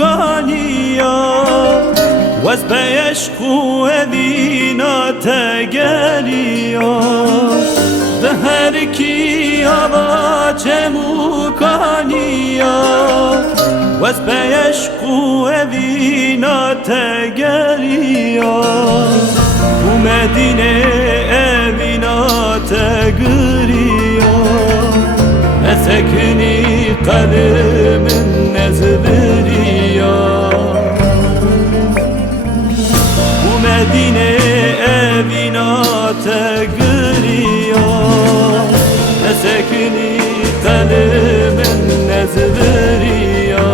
چموکانیا وز بیشق و اوینا تگریا ده هر کی آوا چموکانیا وز بیشق و اوینا تگریا و مدینه اوینا تگریا نسکنی قلم نزبریا و مدینه اوینا تگریا نسکنی قلم نزبریا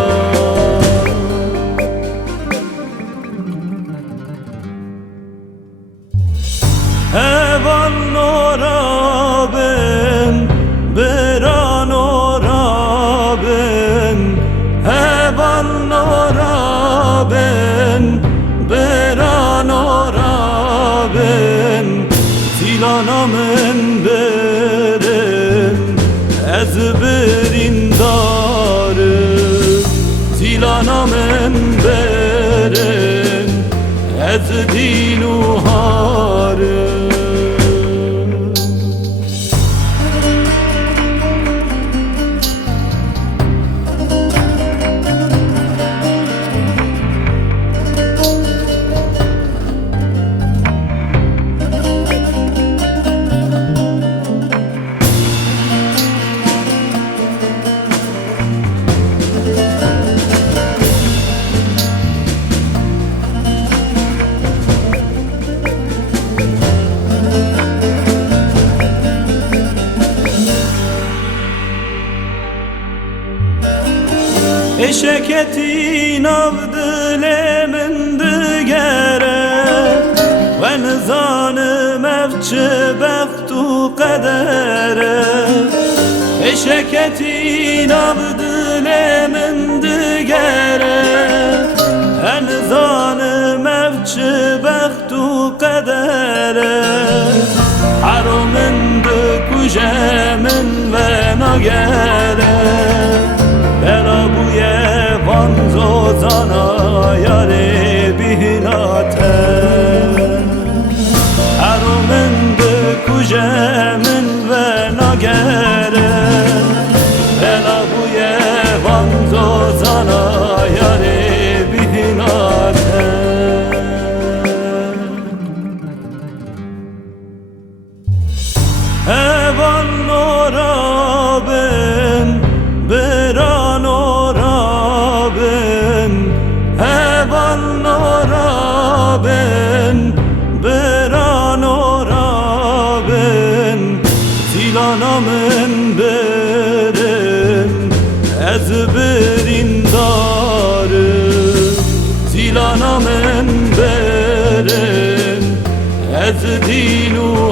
هوان نورابن بران نورابن هوان نورابن بران نورابن زیلانامن برن از برین دارم زیلانامن برن از دین و هارم eşeketi navdile min digere ve nizanım evçi bektu kadere eşeketi navdile min digere ve nizanım evçi bektu kadere harumin dikujemin ve nagere Berabuye vanzo zana yare bihnate Arumende kujemin ve nagere Berabuye vanzo zana yare bihnate Evan noraben بران نورابن هوان نورابن بران نورابن زیلانامن برن از برین دارم زیلانامن برن از دین و